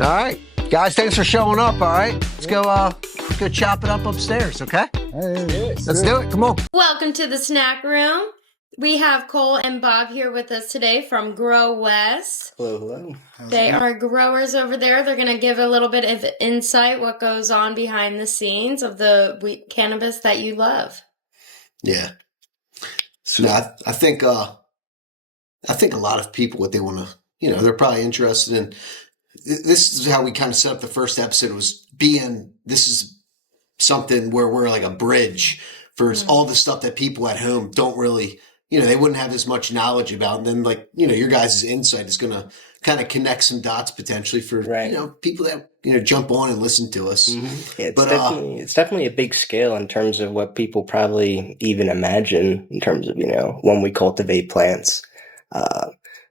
All right, guys, thanks for showing up. All right, let's go chop it up upstairs, okay? Let's do it. Come on. Welcome to the snack room. We have Cole and Bob here with us today from Grow West. Hello. They are growers over there. They're going to give a little bit of insight what goes on behind the scenes of the cannabis that you love. Yeah. So I think a lot of people, what they want to, they're probably interested in. This is how we kind of set up the first episode. This is something where we're like a bridge for all the stuff that people at home don't really, they wouldn't have as much knowledge about. And then your guys' insight is going to kind of connect some dots potentially for, people that, jump on and listen to us. Mm-hmm. Yeah, it's definitely a big scale in terms of what people probably even imagine in terms of, when we cultivate plants.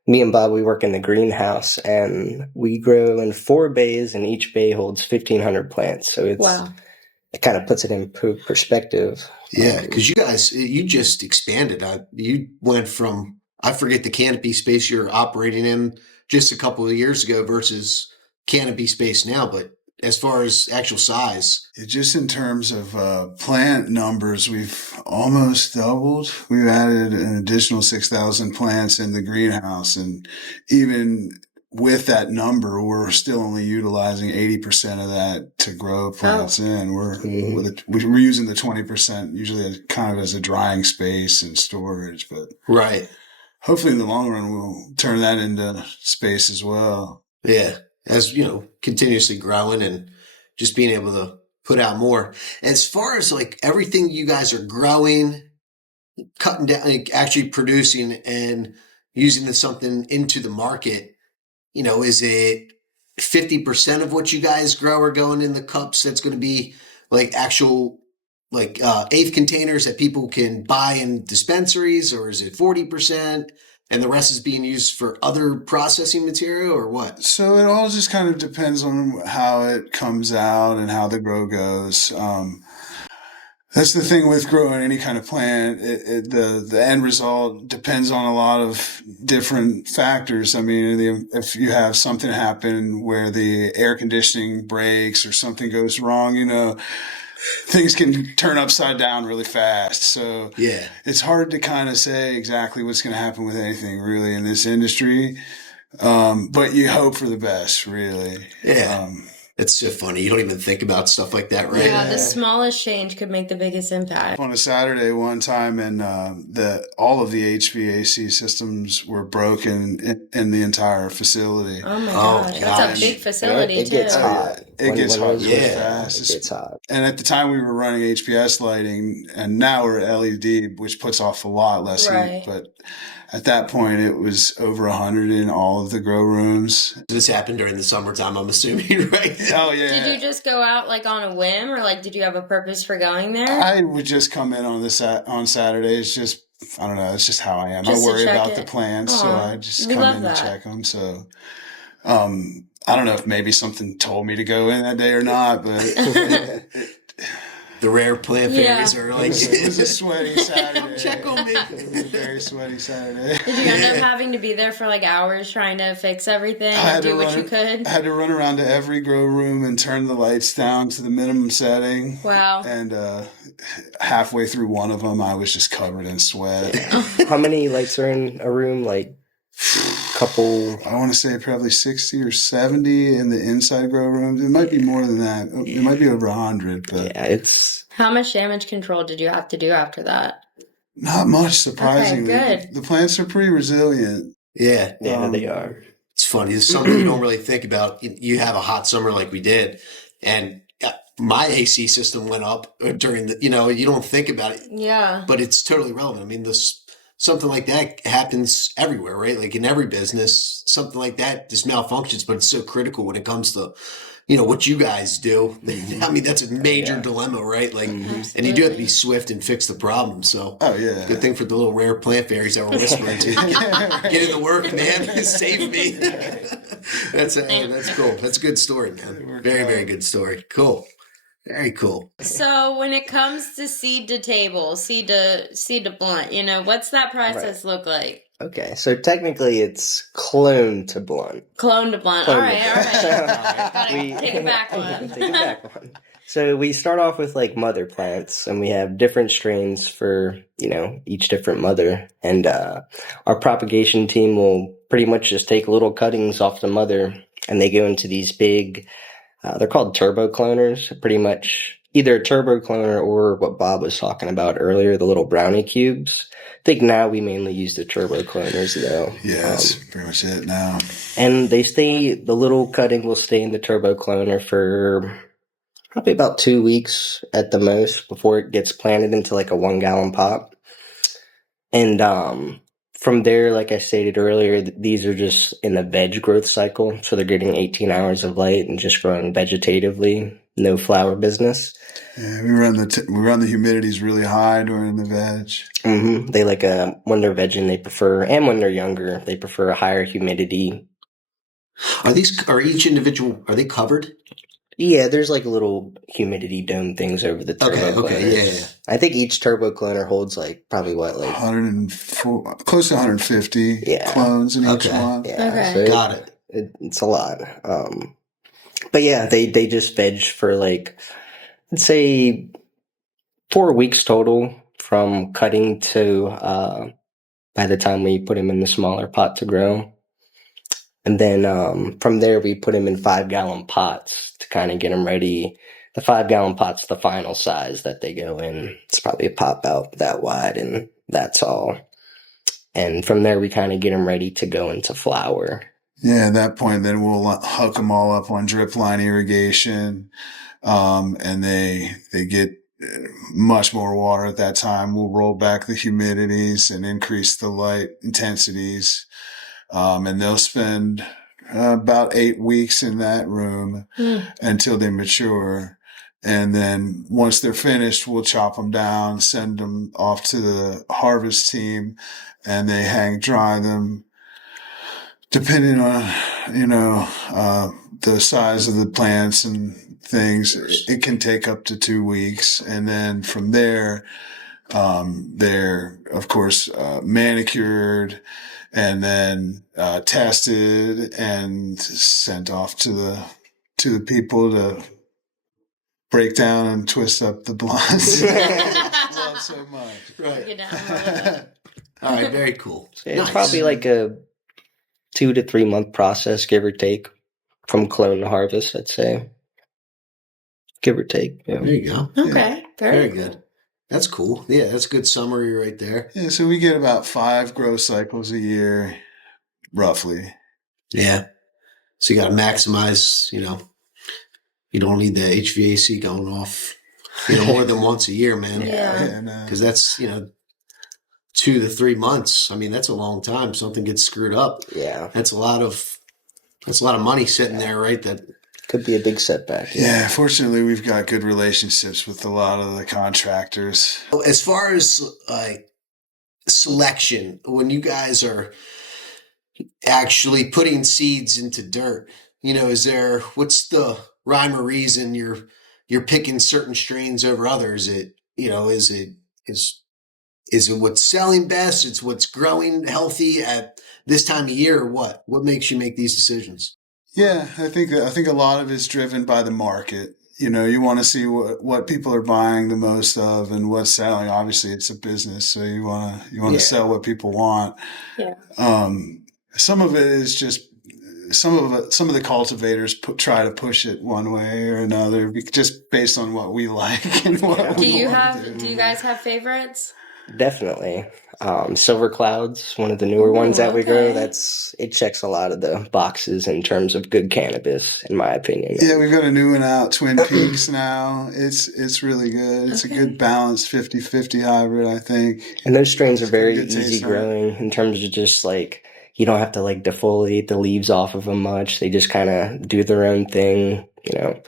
Me and Bob, we work in the greenhouse and we grow in 4 bays and each bay holds 1,500 plants. So it kind of puts it in perspective. Yeah, because you guys, you just expanded. You went from, I forget the canopy space you're operating in just a couple of years ago versus canopy space now. But as far as actual size, just in terms of plant numbers, we've almost doubled. We've added an additional 6,000 plants in the greenhouse, and even with that number, we're still only utilizing 80% of that to grow plants in. We're using the 20% usually kind of as a drying space and storage, but hopefully in the long run we'll turn that into space as well. Yeah, as continuously growing and just being able to put out more. As far as everything you guys are growing, cutting down, actually producing and using something into the market. Is it 50% of what you guys grow are going in the cups? That's going to be actual eighth containers that people can buy in dispensaries, or is it 40%? And the rest is being used for other processing material, or what? So it all just kind of depends on how it comes out and how the grow goes. That's the thing with growing any kind of plant. The end result depends on a lot of different factors. I mean, if you have something happen where the air conditioning breaks or something goes wrong, things can turn upside down really fast. So it's hard to kind of say exactly what's going to happen with anything really in this industry. But you hope for the best, really. Yeah. It's so funny. You don't even think about stuff like that, right? Yeah, the smallest change could make the biggest impact. On a Saturday one time, and all of the HVAC systems were broken in the entire facility. Oh my gosh, that's a big facility too. It gets hot. It gets hot really fast. It gets hot. And at the time we were running HPS lighting, and now we're LED, which puts off a lot less heat. But at that point, it was over 100 in all of the grow rooms. This happened during the summertime, I'm assuming, right? Oh, yeah. Did you just go out on a whim, or did you have a purpose for going there? I would just come in on Saturdays. Just, I don't know, it's just how I am. I worry about the plants, so I just come in and check them. So, I don't know if maybe something told me to go in that day or not, but... The rare plant fairies are it was a sweaty Saturday. Check on me. It was a very sweaty Saturday. Did you end up having to be there for hours trying to fix everything and do what you could? I had to run around to every grow room and turn the lights down to the minimum setting. Wow. And halfway through one of them, I was just covered in sweat. How many lights are in a room? Couple. I want to say probably 60 or 70 in the inside grow rooms. It might be more than that. It might be over 100. But it's... How much damage control did you have to do after that? Not much, surprisingly. Okay, good. The plants are pretty resilient. Yeah, they are. It's funny. It's something you don't really think about. You have a hot summer like we did, and my AC system went up during the, you don't think about it. Yeah. But it's totally relevant. I mean, something like that happens everywhere, right? In every business, something like that just malfunctions, but it's so critical when it comes to, what you guys do. I mean, that's a major dilemma, right? And you do have to be swift and fix the problem. So, good thing for the little rare plant fairies that were whispering to you. Get into work, man. Save me. That's cool. That's a good story, man. Very, very good story. Cool. Very cool. So when it comes to seed to table, seed to blunt, what's that process look like? Okay, so technically it's clone to blunt. Clone to blunt. Clone All to right, all blunt. right. Gotta We take it back one. take it back one. So we start off with like mother plants, and we have different strains for each different mother, and our propagation team will pretty much just take little cuttings off the mother, and they go into these big. They're called turbo cloners. Pretty much either a turbo cloner or what Bob was talking about earlier, the little brownie cubes. I think now we mainly use the turbo cloners though. Yeah, that's pretty much it now. And the little cutting will stay in the turbo cloner for probably about 2 weeks at the most before it gets planted into like a 1 gallon pot. And from there, like I stated earlier, these are just in the veg growth cycle. So they're getting 18 hours of light and just growing vegetatively, no flower business. Yeah, we run the humidities really high during the veg. Mm-hmm. They like when they're vegging, they prefer, and when they're younger, they prefer a higher humidity. Are each individual, are they covered? Yeah, there's like little humidity dome things over the turbo cloners. Yeah. I think each turbo cloner holds like probably what, like 104, close to 150 clones in each one. Yeah, Okay. so Got it. it's a lot. But yeah, they just veg for like, let's say 4 weeks total from cutting to by the time we put them in the smaller pot to grow. And then from there, we put them in 5 gallon pots to kind of get them ready. The 5 gallon pot's the final size that they go in. It's probably a pot about that wide, and that's all. And from there, we kind of get them ready to go into flower. Yeah, at that point, then we'll hook them all up on drip line irrigation, and they get much more water at that time. We'll roll back the humidities and increase the light intensities. And they'll spend about 8 weeks in that room until they mature. And then once they're finished, we'll chop them down, send them off to the harvest team, and they hang dry them. Depending on, the size of the plants and things, it can take up to 2 weeks. And then from there, they're, of course, manicured and then tested and sent off to the people to break down and twist up the blondes. Love so much. Right. All right, very cool. So it's probably like a 2 to 3 month process, give or take, from clone to harvest, I'd say. Give or take. Yeah. There you go. Okay. Very good. That's cool. Yeah, that's a good summary right there. Yeah, so we get about 5 growth cycles a year, roughly. Yeah. So you got to maximize, you don't need the HVAC going off, more than once a year, man. Yeah. Because that's, 2 to 3 months. I mean, that's a long time. Something gets screwed up. Yeah. That's a lot of money sitting there, right? That could be a big setback. Yeah, fortunately, we've got good relationships with a lot of the contractors. As far as selection, when you guys are actually putting seeds into dirt, what's the rhyme or reason you're picking certain strains over others? Is it what's selling best? It's what's growing healthy at this time of year, or what? What makes you make these decisions? Yeah, I think a lot of it's driven by the market. You want to see what people are buying the most of and what's selling. Obviously, it's a business, so you want to sell what people want. Yeah. Some of it is just some of the cultivators try to push it one way or another, just based on what we like and what do you guys have favorites? Definitely. Silver Cloud's one of the newer ones that we grow. It checks a lot of the boxes in terms of good cannabis, in my opinion. Yeah, we've got a new one out, Twin Peaks now. It's really good. It's a good balanced 50-50 hybrid, I think. And those strains are very easy growing in terms of just like, you don't have to like defoliate the leaves off of them much. They just kind of do their own thing. You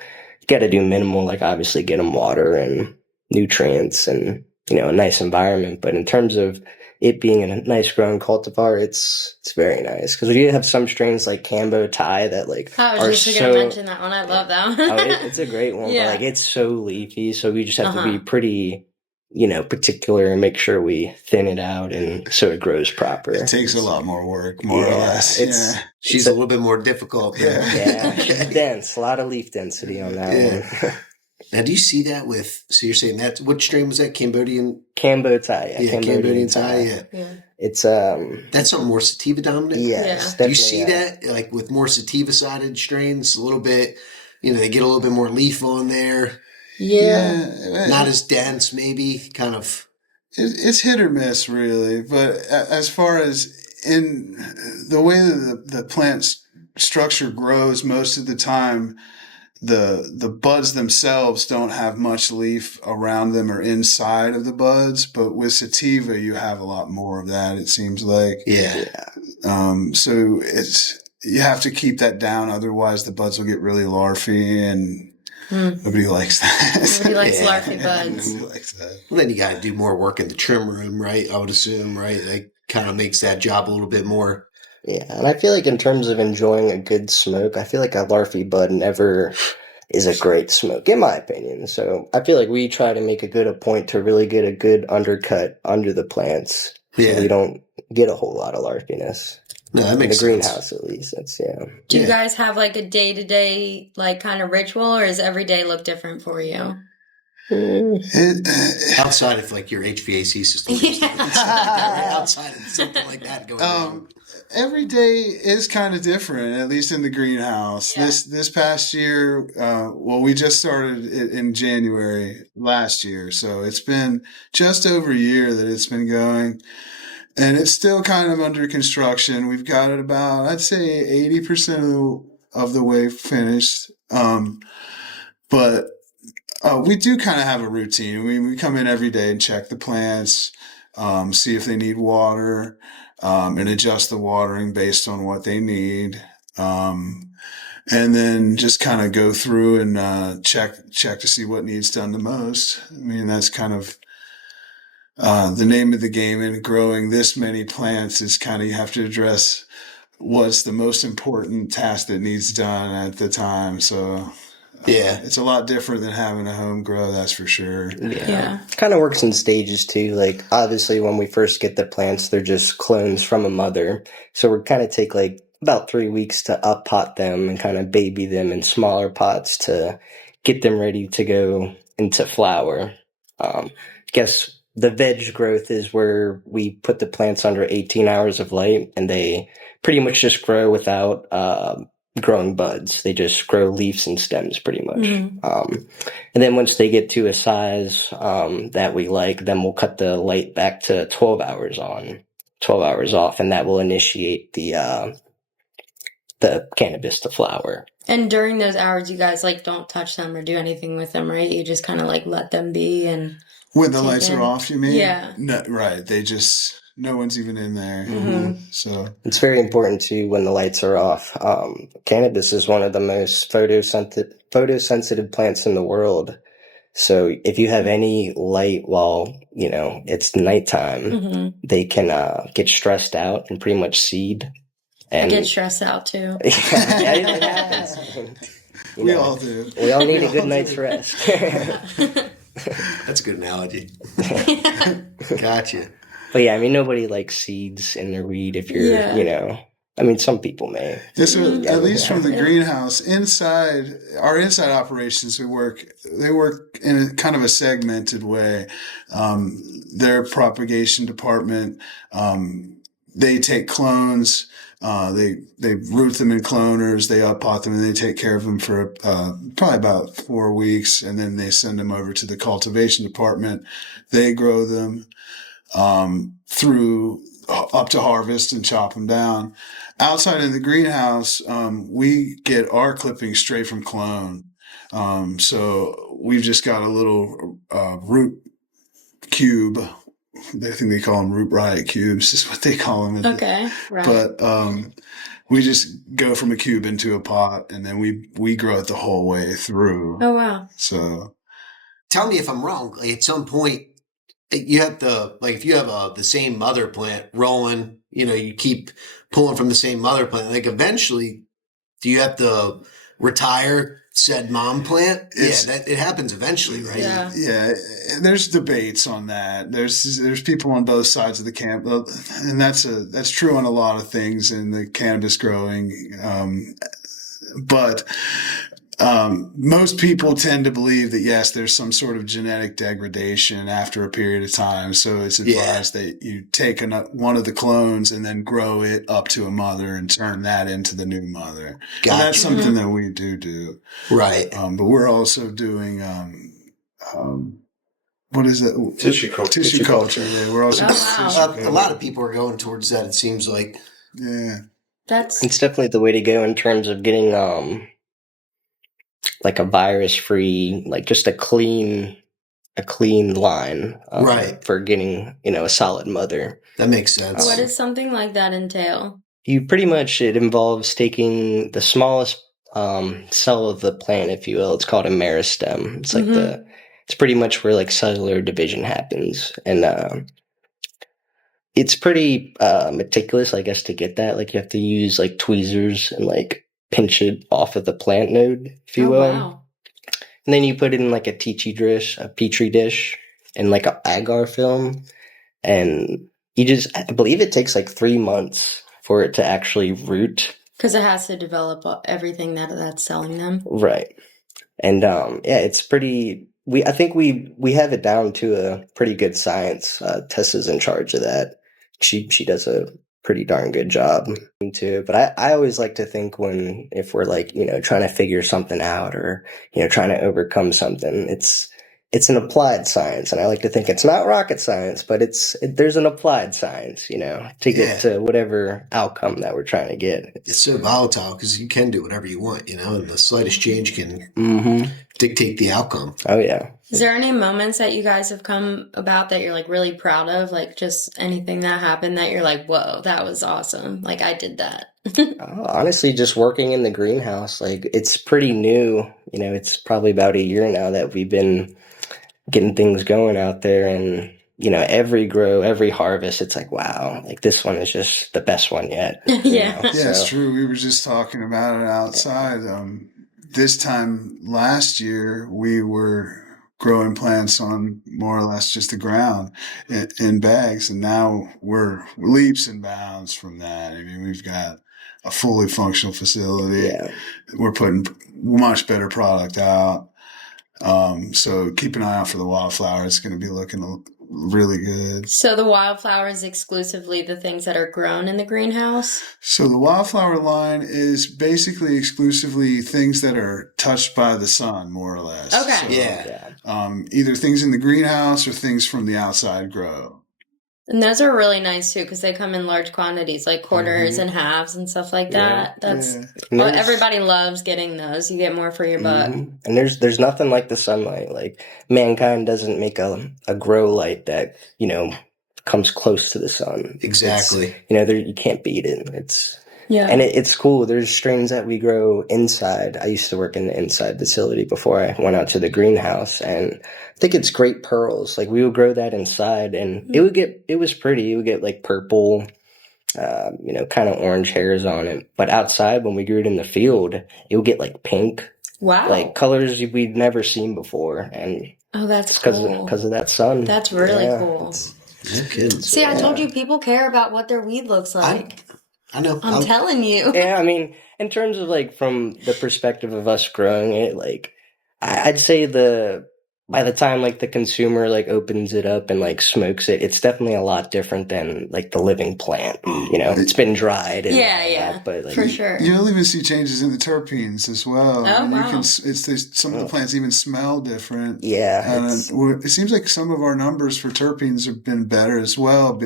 got to do minimal, like obviously get them water and nutrients and, a nice environment. But in terms of it being a nice growing cultivar, it's very nice. Because we do have some strains like Cambo Thai that like I was just going to mention that one. I love that one. It's a great one. Yeah. But like it's so leafy. So we just have to be pretty particular and make sure we thin it out and so it grows proper. It takes a lot more work, more or less. She's a little bit more difficult. Yeah, she's dense. A lot of leaf density on that one. Now, do you see that so you're saying that, what strain was that? Cambodian? Cambo Thai. Yeah, Cambodian Thai, Yeah. It's, that's something more sativa dominant? Yes, Do you see that, like with more sativa-sided strains, a little bit, they get a little bit more leaf on there? Yeah. Not as dense, maybe, kind of. It's hit or miss, really. But as far as in the way that the plant structure grows, most of the time, the buds themselves don't have much leaf around them or inside of the buds. But with sativa, you have a lot more of that, it seems like. Yeah. So you have to keep that down. Otherwise, the buds will get really larvae and nobody likes that. Nobody likes larvae buds. Nobody likes that. Well, then you got to do more work in the trim room, right? I would assume, right? That kind of makes that job a little bit more. Yeah, and I feel like in terms of enjoying a good smoke, I feel like a larvae bud never is a great smoke, in my opinion. So I feel like we try to make a point to really get a good undercut under the plants. So we don't get a whole lot of larviness. No, that makes sense. In the greenhouse, at least. Do you guys have like a day-to-day like kind of ritual, or does every day look different for you? Outside of like your HVAC system, outside of something like that going on. Every day is kind of different, at least in the greenhouse. Yeah. This past year, we just started it in January last year, so it's been just over a year that it's been going. And it's still kind of under construction. We've got it about, I'd say, 80% of the way finished. But we do kind of have a routine. We come in every day and check the plants, see if they need water, and adjust the watering based on what they need. And then just kind of go through and check to see what needs done the most. I mean, that's kind of the name of the game in growing this many plants is kind of you have to address what's the most important task that needs done at the time. So it's a lot different than having a home grow, that's for sure. Yeah. It kind of works in stages too. Like obviously when we first get the plants, they're just clones from a mother. So we kind of take like about 3 weeks to up pot them and kind of baby them in smaller pots to get them ready to go into flower. I guess the veg growth is where we put the plants under 18 hours of light and they pretty much just grow without growing buds. They just grow leaves and stems pretty much. And then once they get to a size that we like, then we'll cut the light back to 12 hours on, 12 hours off, and that will initiate the cannabis to flower. And during those hours, you guys like don't touch them or do anything with them, right? You just kind of like let them be and... When the lights are off, you mean? Yeah. No, right. No one's even in there. So it's very important too when the lights are off. Cannabis is one of the most photosensitive plants in the world. So if you have any light while, it's nighttime, they can get stressed out and pretty much seed. And I get stressed out too. It happens. We all do. We all need a good night's rest. That's a good analogy. Gotcha. But yeah, I mean, nobody likes seeds in their weed if you're, I mean, some people may. At least from the greenhouse, our inside operations, they work in a kind of a segmented way. Their propagation department, they take clones, they root them in cloners, they up pot them, and they take care of them for probably about 4 weeks, and then they send them over to the cultivation department. They grow them through up to harvest and chop them down. Outside of the greenhouse, we get our clippings straight from clone. So we've just got a little root cube. I think they call them root riot cubes is what they call them. Okay. Right. But we just go from a cube into a pot, and then we grow it the whole way through. Oh, wow. So tell me if I'm wrong. Like at some point, you have if you have the same mother plant rolling, you keep pulling from the same mother plant. Like eventually, do you have to retire said mom plant. It's- Yeah, it happens eventually, right? Yeah. Yeah, there's debates on that. There's people on both sides of the camp, and that's true on a lot of things in the cannabis growing. But most people tend to believe that yes, there's some sort of genetic degradation after a period of time. So it's advised that you take one of the clones and then grow it up to a mother and turn that into the new mother. Gotcha. And that's something that we do. Right. But we're also doing what is it? Tissue culture. Tissue culture. Yeah, we're also Oh, wow. A lot of people are going towards that. It seems like. yeah. It's definitely the way to go in terms of getting like a virus free, like just a clean line, Right. for getting a solid mother. That makes sense. What does something like that entail? You pretty much, it involves taking the smallest cell of the plant, if you will. It's called a meristem. It's like it's pretty much where like cellular division happens, and it's pretty meticulous, I guess, to get that. Like you have to use like tweezers and like pinch it off of the plant node, if you will. Wow. And then you put it in like a petri dish, and like a agar film, and I believe it takes like 3 months for it to actually root. Because it has to develop everything that's selling them. Right. And it's pretty. I think we have it down to a pretty good science. Tessa's in charge of that. She does a pretty darn good job too. But I always like to think if we're like trying to figure something out or trying to overcome something, it's an applied science, and I like to think it's not rocket science, but there's an applied science, to get to whatever outcome that we're trying to get. It's so volatile because you can do whatever you want, and the slightest change can dictate the outcome. Oh yeah. Is there any moments that you guys have come about that you're like really proud of? Like just anything that happened that you're like, whoa, that was awesome. Like I did that. Honestly, just working in the greenhouse, like it's pretty new. It's probably about a year now that we've been getting things going out there, and every grow, every harvest, it's like, wow, like this one is just the best one yet. Yeah. Yeah, it's true. We were just talking about it outside. This time last year, we were growing plants on more or less just the ground in bags, and now we're leaps and bounds from that. I mean, we've got a fully functional facility. Yeah. We're putting much better product out. So keep an eye out for the wildflower. It's going to be looking really good. So the wildflower is exclusively the things that are grown in the greenhouse? So the wildflower line is basically exclusively things that are touched by the sun, more or less. Okay. So, either things in the greenhouse or things from the outside grow. And those are really nice too because they come in large quantities, like quarters and halves and stuff like that. That's everybody loves getting those. You get more for your buck. And there's nothing like the sunlight. Like mankind doesn't make a grow light that comes close to the sun. Exactly. You can't beat it. And it's cool. There's strains that we grow inside. I used to work in the inside facility before I went out to the greenhouse, and I think it's great pearls. Like we would grow that inside, and it was pretty. It would get like purple, kind of orange hairs on it. But outside, when we grew it in the field, it would get like pink. Wow. Like colors we'd never seen before. And that's because cool. because of that sun. That's really cool. No kidding. See, I told you people care about what their weed looks like. I know. I'm telling you. Yeah, I mean, in terms of like from the perspective of us growing it, like I'd say by the time like the consumer like opens it up and like smokes it, it's definitely a lot different than like the living plant. It's been dried. And Yeah, but like, for sure. You'll even see changes in the terpenes as well. Oh, and wow. Some of the plants even smell different. Yeah. And it seems like some of our numbers for terpenes have been better as well,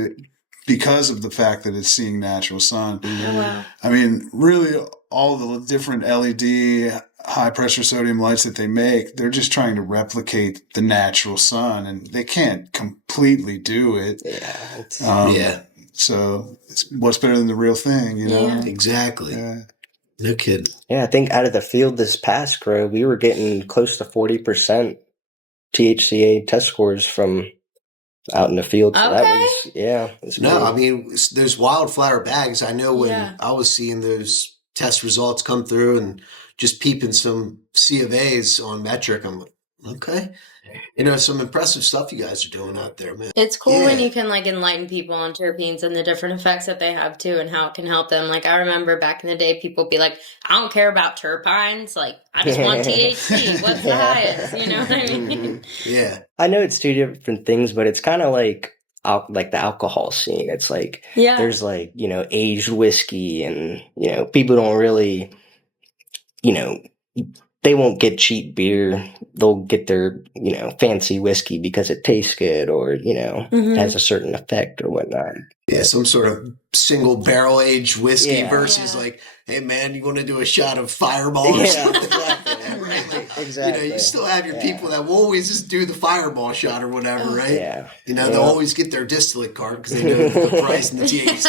because of the fact that it's seeing natural sun. Oh, wow. I mean, really, all the different LED high pressure sodium lights that they make, they're just trying to replicate the natural sun, and they can't completely do it. So what's better than the real thing, Yeah. Exactly. Yeah. No kidding. Yeah, I think out of the field this past grow, we were getting close to 40% THCA test scores from out in the field. So that was, it was No, great. I mean, there's wildflower bags. I know when Yeah. I was seeing those test results come through and just peeping some C of A's on metric. I'm like, okay. Some impressive stuff you guys are doing out there, man. It's cool when you can like enlighten people on terpenes and the different effects that they have too and how it can help them. Like I remember back in the day, people be like, I don't care about terpenes. Like I just want THC. What's the highest? You know what I mean? Yeah. I know it's two different things, but it's kind of like the alcohol scene. It's like, there's like, aged whiskey and, people don't really, they won't get cheap beer. They'll get their, fancy whiskey because it tastes good or, it has a certain effect or whatnot. Yeah, some sort of single barrel aged whiskey versus like, hey man, you want to do a shot of Fireball or something like that, right? Like, exactly. You still have your people that will always just do the Fireball shot or whatever, right? Yeah. They'll always get their distillate card because they know the price and the THC,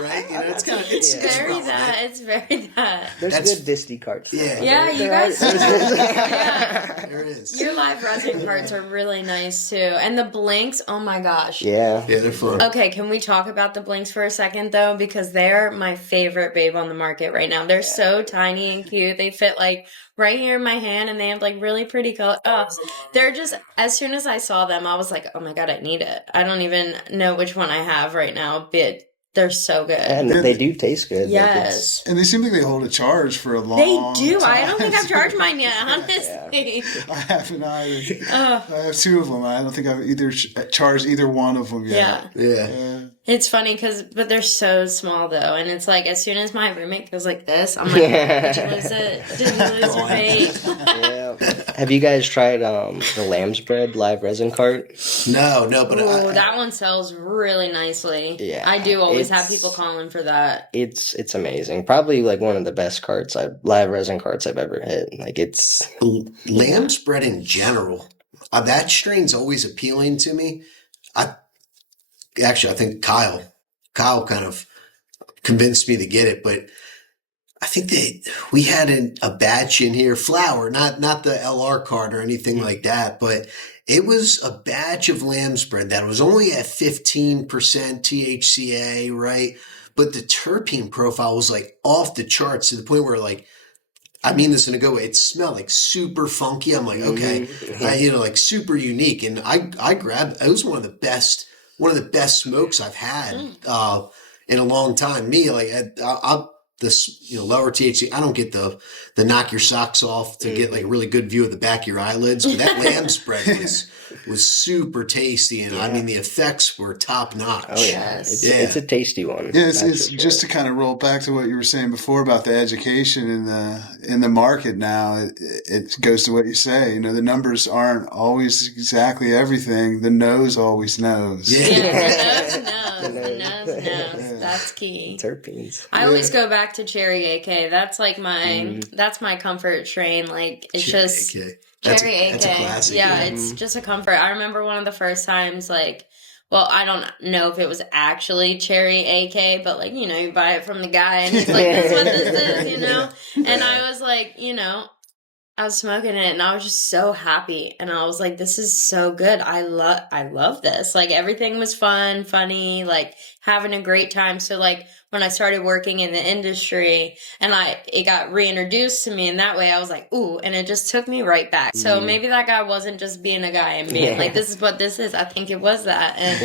right? It's kind of it's very rough, that. right? It's very that. There's good disty cards. Yeah, you guys. There is. Your live resin cards are really nice too, and the blinks. Oh my gosh. Yeah, they're fun. Okay, can we talk about the blinks for a second though? Because they're my favorite babe on the market right now. They're so tiny and cute. They fit like right here in my hand and they have like really pretty color. Oh, they're just, as soon as I saw them, I was like, oh my God, I need it. I don't even know which one I have right now, but they're so good. And they do taste good. Yes. And they seem like they hold a charge for a long They do. time. I don't think I've charged mine yet, honestly. I haven't either. I have two of them. I don't think I've either charged either one of them yet. Yeah. It's funny but they're so small though. And it's like, as soon as my roommate goes like this, I'm like, did you lose it? Did you lose your vape? Yeah. Have you guys tried the lamb's bread live resin cart? No, but that one sells really nicely. Yeah. I do always have people calling for that. It's amazing. Probably like one of the best live resin carts I've ever hit. Like it's lamb's bread in general. That strain's always appealing to me. I think Kyle kind of convinced me to get it, but I think that we had a batch in here, flour, not the LR card or anything like that, but it was a batch of lamb's bread that was only at 15% THCA, right? But the terpene profile was like off the charts to the point where like, I mean this in a good way, it smelled like super funky. I'm like, okay, like super unique. And I grabbed, it was one of the best smokes I've had in a long time. Me, like I'm this lower THC. I don't get the knock your socks off to get like a really good view of the back of your eyelids. But that lamb spread was super tasty, and I mean the effects were top notch. Oh yeah, it's a tasty one. Yeah, it's just to kind of roll back to what you were saying before about the education in the market now. It goes to what you say. The numbers aren't always exactly everything. The nose always knows. The nose knows. That's key. Terpenes. I always go back to Cherry AK. That's like that's my comfort strain. Like it's Cherry just AK. Cherry AK. That's a classic. It's just a comfort. I remember one of the first times, like, well, I don't know if it was actually Cherry AK, but like, you buy it from the guy and he's like, this is what this is, And I was like, I was smoking it and I was just so happy. And I was like, this is so good. I love this. Like everything was fun, funny, like having a great time. So like when I started working in the industry and it got reintroduced to me in that way, I was like, ooh, and it just took me right back. So maybe that guy wasn't just being a guy and being like, this is what this is. I think it was that. And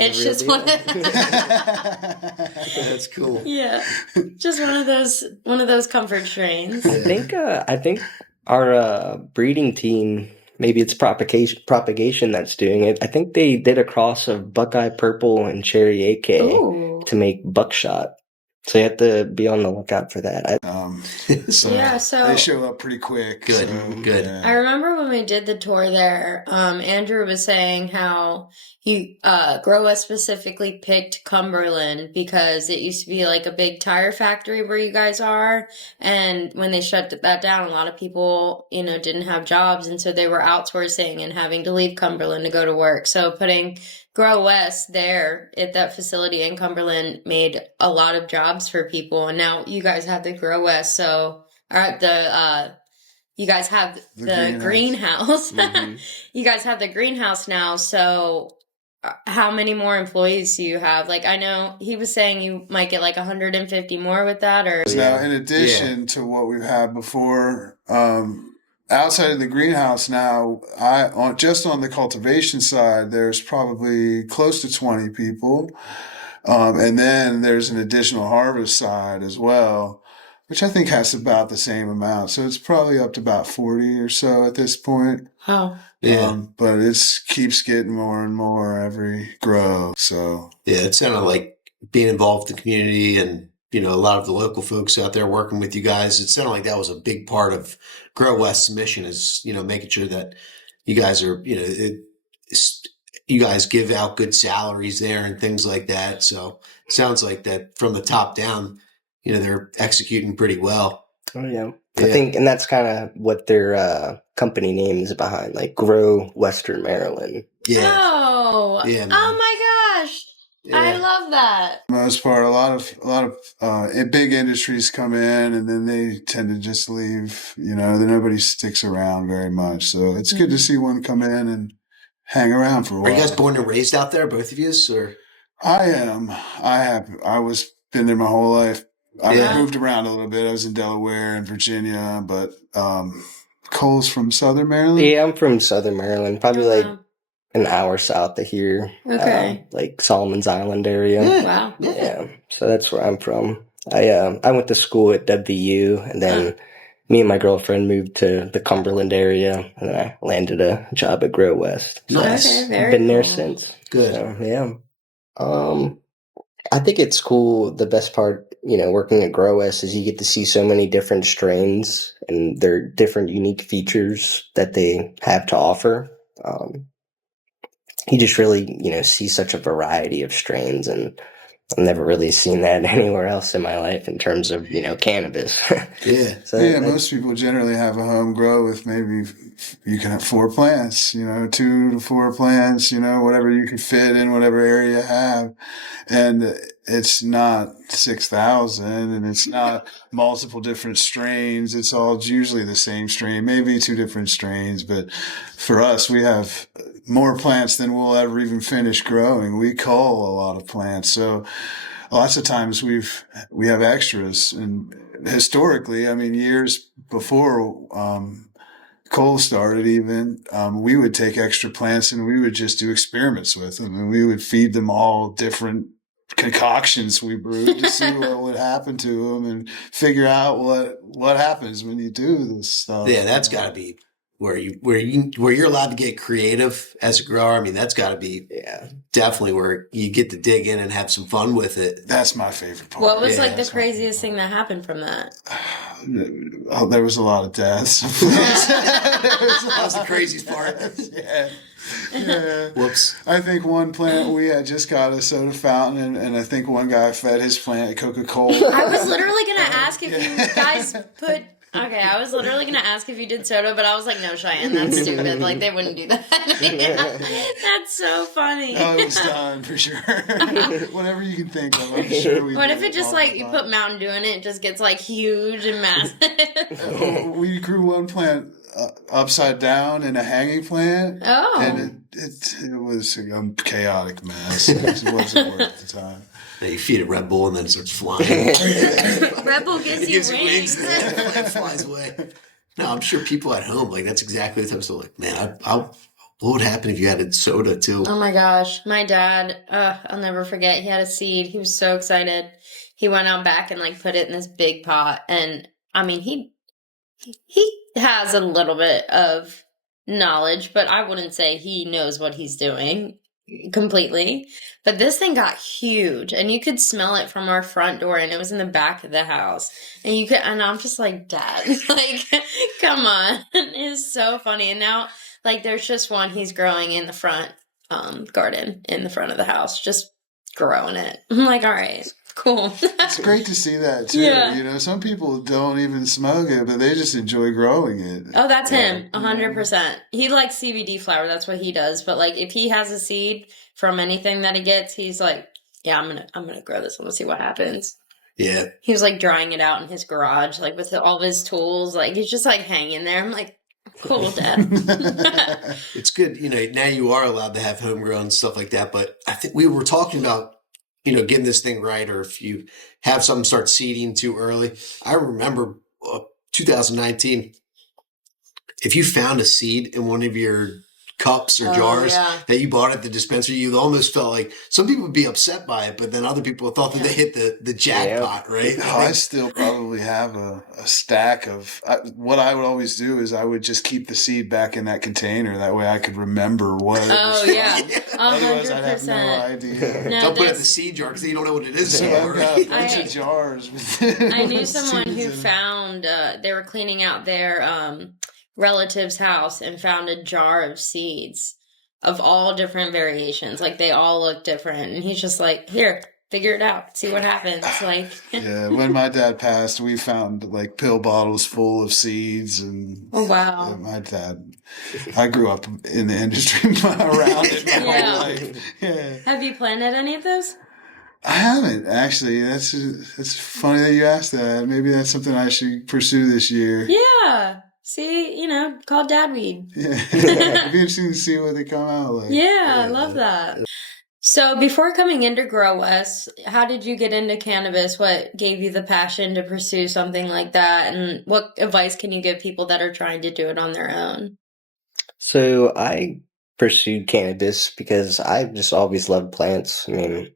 it's just one of That's cool. Yeah. Just one of those comfort strains. I think our breeding team, maybe it's propagation that's doing it. I think they did a cross of Buckeye Purple and Cherry AK to make buckshot. So you have to be on the lookout for that. So they show up pretty quick. Good. I remember when we did the tour there, Andrew was saying how Grow West specifically picked Cumberland because it used to be like a big tire factory where you guys are. And when they shut that down, a lot of people, didn't have jobs. And so they were outsourcing and having to leave Cumberland to go to work. So putting Grow West there at that facility in Cumberland made a lot of jobs for people. And now you guys have the Grow West. So, you guys have the greenhouse. You guys have the greenhouse now. So how many more employees do you have? Like, I know he was saying you might get like 150 more with that, or Now, in addition to what we've had before, outside of the greenhouse now, just on the cultivation side, there's probably close to 20 people. And then there's an additional harvest side as well, which I think has about the same amount. So it's probably up to about 40 or so at this point. oh, Yeah. But it keeps getting more and more every grow. So Yeah, it sounded like being involved in the community and, you know, a lot of the local folks out there working with you guys. It sounded like that was a big part of Grow West's mission is, you know, making sure that you guys are, you know, you guys give out good salaries there and things like that. So it sounds like that from the top down, you know, they're executing pretty well. Oh yeah. Yeah. I think, and that's kind of what their company name is behind, like Grow Western Maryland. Yeah. oh, Yeah, man. oh my gosh, I Yeah. love that. for the most part, a lot of big industries come in and then they tend to just leave. You know, then nobody sticks around very much. So it's good to see one come in and hang around for a Are while. you guys born and raised out there, both of you? Or I am. I was been there my whole life. I Yeah. moved around a little bit. I was in Delaware and Virginia, but Cole's from Southern Maryland. Yeah, I'm from Southern Maryland, probably Oh, like wow. an hour south of here. Okay. Like Solomon's Island area. Yeah. Wow. Yeah, so that's where I'm from. I went to school at WU, and then me and my girlfriend moved to the Cumberland area, and then I landed a job at Grow West. So Nice. Okay, I've very been there cool. since. Good. So yeah. I think it's cool. The best part, you know, working at Grow West is you get to see so many different strains and their different unique features that they have to offer. You just really, you know, see such a variety of strains, and I've never really seen that anywhere else in my life in terms of, you know, cannabis. Yeah. So Yeah, most people generally have a home grow with maybe you can have 4 plants, you know, 2 to 4 plants, you know, whatever you can fit in whatever area you have. And it's not 6,000 and it's not multiple different strains. It's all usually the same strain, maybe 2 different strains. But for us, we have more plants than we'll ever even finish growing. We cull a lot of plants. So lots of times we have extras, and historically, I mean, years before Cole started, even we would take extra plants and we would just do experiments with them, and we would feed them all different concoctions we brewed to see what would happen to them and figure out what happens when you do this stuff. Yeah, that's got to be where you're allowed to get creative as a grower. I mean, that's got to be definitely where you get to dig in and have some fun with it. That's my favorite part. What was like the craziest thing that happened from that? Oh, there was a lot of deaths. That was the craziest part. Yeah. Whoops. I think one plant, we had just got a soda fountain, and I think one guy fed his plant Coca-Cola. I was literally going to ask if you guys put... Okay, I was literally going to ask if you did soda, but I was like, no, Cheyenne, that's stupid. Like, they wouldn't do that. That's so funny. Oh, it was done, for sure. Whatever you can think of, I'm sure we What did if it just, all like, the you time. put Mountain Dew in it, it just gets, like, huge and massive? We grew one plant upside down in a hanging plant. Oh. And it was a chaotic mess. It wasn't worth the time. Yeah, you feed it Red Bull and then it starts flying. Red Bull gives It you gives you wings and then it flies away. No, I'm sure people at home, like, that's exactly the type of stuff. Like, man, what would happen if you added soda too? Oh my gosh. My dad, I'll never forget. He had a seed. He was so excited. He went out back and like put it in this big pot. And I mean, he has a little bit of knowledge, but I wouldn't say he knows what he's doing completely. But this thing got huge and you could smell it from our front door, and it was in the back of the house. And I'm just like, Dad, like, come on. It's so funny. And now, like, there's just one he's growing in the front garden in the front of the house, just growing it. I'm like, all right, cool. It's great to see that too. Yeah. You know, some people don't even smoke it, but they just enjoy growing it. Oh, that's him, 100%. He likes CBD flower. That's what he does. But like, if he has a seed from anything that he gets, he's like, yeah, I'm gonna grow this. I'm gonna see what happens. Yeah. He was like drying it out in his garage, like with all of his tools. Like, he's just like hanging there. I'm like, Cool, Dad. It's good. Now you are allowed to have homegrown stuff like that. But I think we were talking about, getting this thing right, or if you have something start seeding too early. I remember 2019, if you found a seed in one of your cups or jars that you bought at the dispensary, you almost felt like some people would be upset by it, but then other people thought that they hit the jackpot, right? I still probably have a stack of what I would always do is I would just keep the seed back in that container. That way I could remember what it was from. Otherwise, I'd have no idea. No, don't put it in the seed jar because you don't know what it is. So I've got a bunch of jars. I knew someone who found, they were cleaning out their relative's house and found a jar of seeds of all different variations. Like they all look different. And he's just like, here, figure it out. See what happens. Like, yeah, when my dad passed, we found like pill bottles full of seeds. And oh, wow. my dad, I grew up in the industry around it my whole life. Yeah. Have you planted any of those? I haven't, actually. That's funny that you asked that. Maybe that's something I should pursue this year. Yeah. See, called dad weed. Yeah. It'd be interesting to see what they come out like. Yeah, I love that. So before coming into Grow West, how did you get into cannabis? What gave you the passion to pursue something like that? And what advice can you give people that are trying to do it on their own? So I pursued cannabis because I've just always loved plants. I mean,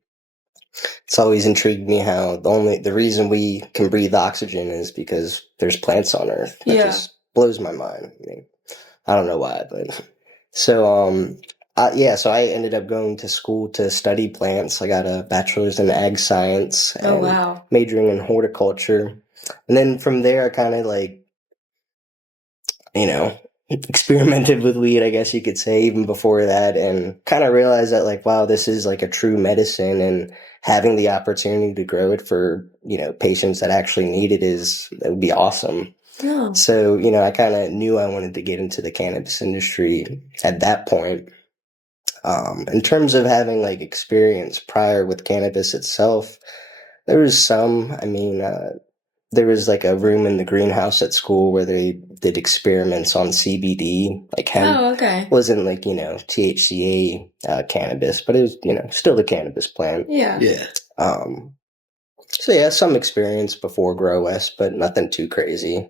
it's always intrigued me how the reason we can breathe oxygen is because there's plants on Earth. That just blows my mind. I mean, I don't know why, but so so I ended up going to school to study plants. I got a bachelor's in ag science and majoring in horticulture. And then from there I kind of experimented with weed, I guess you could say, even before that, and kind of realized that wow, this is like a true medicine, and having the opportunity to grow it for, patients that actually need it that would be awesome. Yeah. So, I kind of knew I wanted to get into the cannabis industry at that point. In terms of having experience prior with cannabis itself, there was some. I mean, there was a room in the greenhouse at school where they did experiments on CBD, like hemp. Oh, okay. It wasn't THCA cannabis, but it was, still the cannabis plant. Yeah. Yeah. So yeah, some experience before Grow West, but nothing too crazy.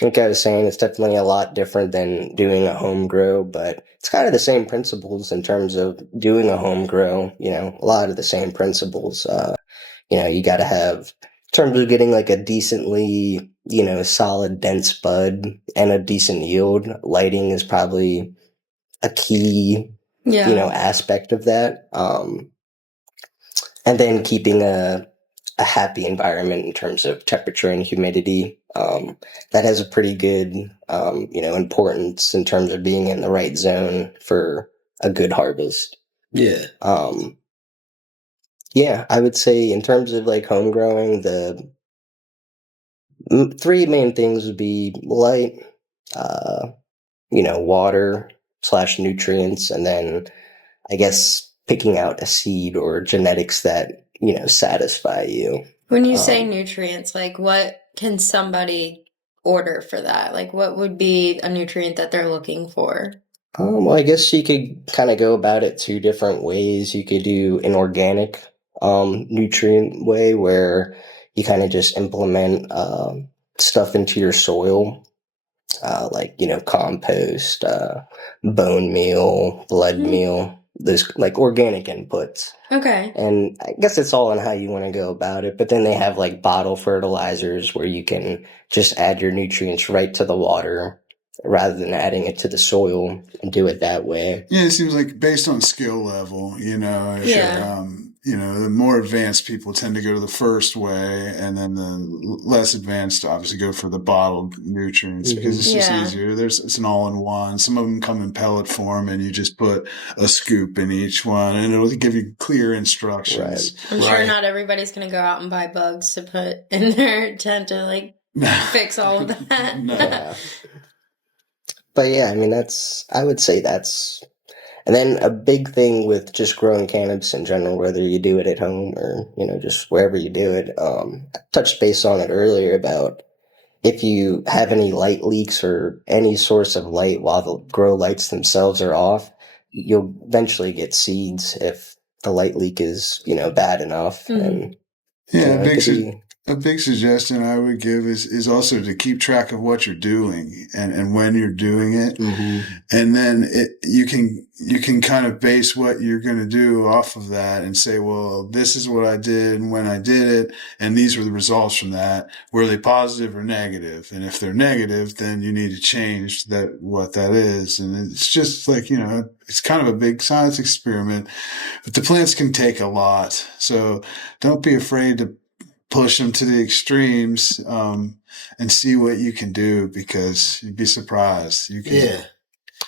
Like I was saying, it's definitely a lot different than doing a home grow, but it's kind of the same principles in terms of doing a home grow, a lot of the same principles. You got to have, in terms of getting a decently, solid, dense bud and a decent yield, lighting is probably a key, aspect of that. And then keeping a happy environment in terms of temperature and humidity. That has a pretty good, importance in terms of being in the right zone for a good harvest. Yeah. Yeah, I would say in terms of home growing, the three main things would be light, water / nutrients, and then I guess picking out a seed or genetics that, satisfy you. When you say nutrients, what can somebody order for that? What would be a nutrient that they're looking for? Well, I guess you could kind of go about it two different ways. You could do an organic nutrient way where you kind of just implement stuff into your soil, compost, bone meal, blood meal, those organic inputs. Okay. And I guess it's all on how you want to go about it. But then they have bottle fertilizers where you can just add your nutrients right to the water rather than adding it to the soil and do it that way. Yeah, it seems like based on skill level, the more advanced people tend to go to the first way, and then the less advanced obviously go for the bottled nutrients because it's just easier. It's an all-in-one. Some of them come in pellet form, and you just put a scoop in each one, and it'll give you clear instructions. Right. I'm sure not everybody's going to go out and buy bugs to put in their tent to fix all of that. No. But yeah, I mean, I would say that's, and then a big thing with just growing cannabis in general, whether you do it at home or, just wherever you do it, I touched base on it earlier about, if you have any light leaks or any source of light while the grow lights themselves are off, you'll eventually get seeds if the light leak is, bad enough. And Yeah, it could be. a big suggestion I would give is also to keep track of what you're doing and when you're doing it. And then you can kind of base what you're going to do off of that and say, well, this is what I did and when I did it, and these were the results from that. Were they positive or negative? And if they're negative, then you need to change what that is. And it's just like, it's kind of a big science experiment, but the plants can take a lot. So don't be afraid to push them to the extremes, and see what you can do, because you'd be surprised. You can. Yeah.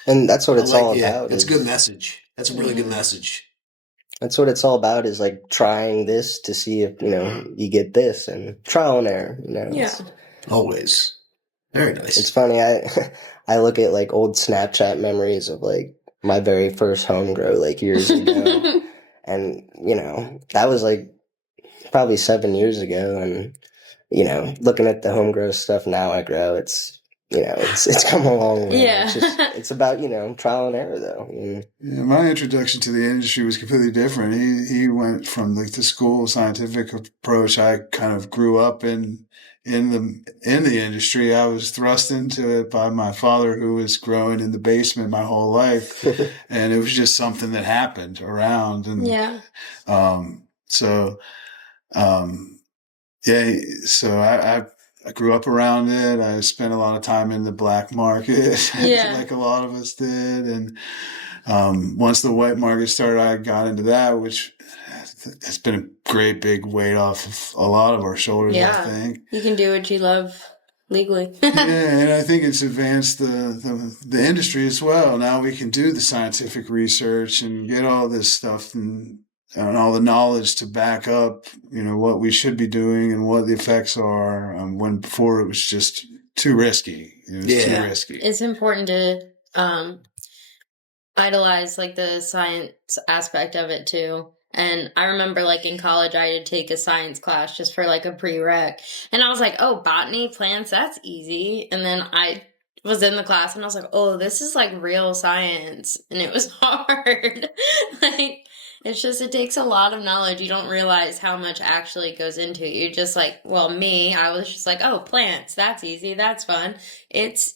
And that's what it's all about. That's a good message. That's a really good message. That's what it's all about, is like trying this to see if, you get this, and trial and error, Yeah. Always. Very nice. It's funny. I look at like old Snapchat memories of like my very first home grow like years ago. And, that was like probably 7 years ago. And, looking at the home grow stuff now I grow, it's come a long way. Yeah. It's about, trial and error though. Yeah, my introduction to the industry was completely different. He went from like the school scientific approach. I kind of grew up in the industry. I was thrust into it by my father, who was growing in the basement my whole life. And it was just something that happened around. And so I grew up around it. I spent a lot of time in the black market, like a lot of us did. And once the white market started, I got into that, which has been a great big weight off of a lot of our shoulders, I think. You can do what you love legally. And I think it's advanced the industry as well. Now we can do the scientific research and get all this stuff and all the knowledge to back up, what we should be doing and what the effects are. When before it was just too risky. It was too risky. It's important to idolize like the science aspect of it too. And I remember like in college I had to take a science class just for like a prereq. And I was like, oh, botany, plants, that's easy. And then I was in the class and I was like, oh, this is like real science. And it was hard. Like, it takes a lot of knowledge. You don't realize how much actually goes into it. You're just like, well, I was just like, oh, plants, that's easy. That's fun. It's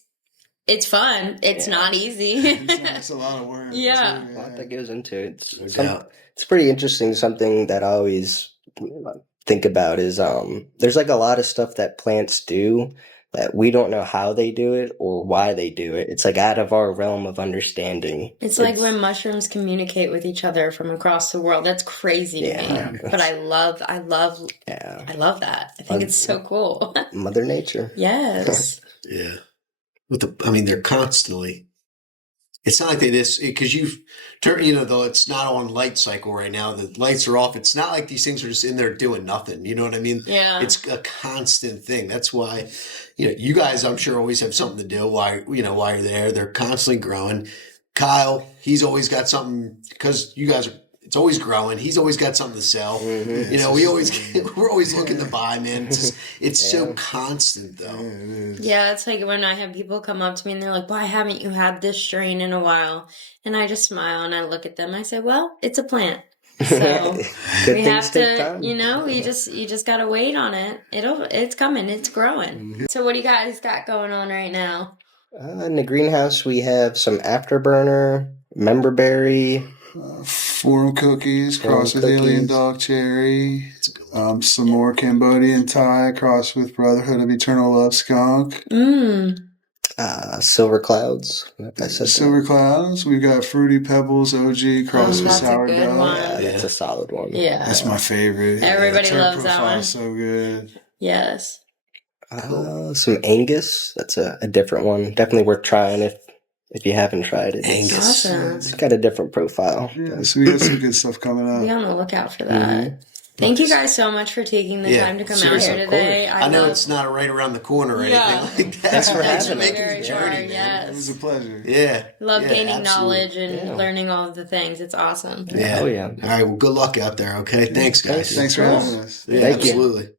fun. It's not easy. It's a lot of work. Yeah. A lot that goes into it. It's pretty interesting. Something that I always think about is there's like a lot of stuff that plants do that we don't know how they do it or why they do it. It's like out of our realm of understanding. It's like when mushrooms communicate with each other from across the world. That's crazy to me. But I love that. I think it's so cool. Mother Nature. Yes. Yeah. They're constantly. It's not like they just, because though it's not on light cycle right now, the lights are off. It's not like these things are just in there doing nothing. You know what I mean? Yeah. It's a constant thing. That's why, you guys, I'm sure, always have something to do while you're there. They're constantly growing. Kyle, he's always got something, because you guys it's always growing. He's always got something to sell. Mm-hmm. We're always looking to buy, man. It's so constant, though. Yeah, it's like when I have people come up to me and they're like, why haven't you had this strain in a while? And I just smile and I look at them. I say, well, it's a plant. So we have to, you just got to wait on it. It's coming. It's growing. Mm-hmm. So what do you guys got going on right now? In the greenhouse, we have some afterburner, memberberry, Forum cookies crossed with Alien Dog Cherry. Some more Cambodian Thai crossed with Brotherhood of Eternal Love Skunk. Silver Clouds. Silver Clouds. We've got Fruity Pebbles OG crossed with Sourdough. Yeah, that's a solid one. Yeah, that's my favorite. Everybody loves that one. So good. Yes. Some Angus. That's a different one. Definitely worth trying if you haven't tried it. Angus. Awesome. It's got a different profile. Yeah, so we got some good stuff coming up. Be on the lookout for that. Mm-hmm. Thank you guys so much for taking the time to come out here today. I know it's not right around the corner or anything like that. Thanks for having me. It was a pleasure. Yeah. Love gaining knowledge and learning all of the things. It's awesome. Yeah. Oh, yeah. All right. Well, good luck out there, okay? Thanks, guys. Thanks for having us. Yeah, absolutely.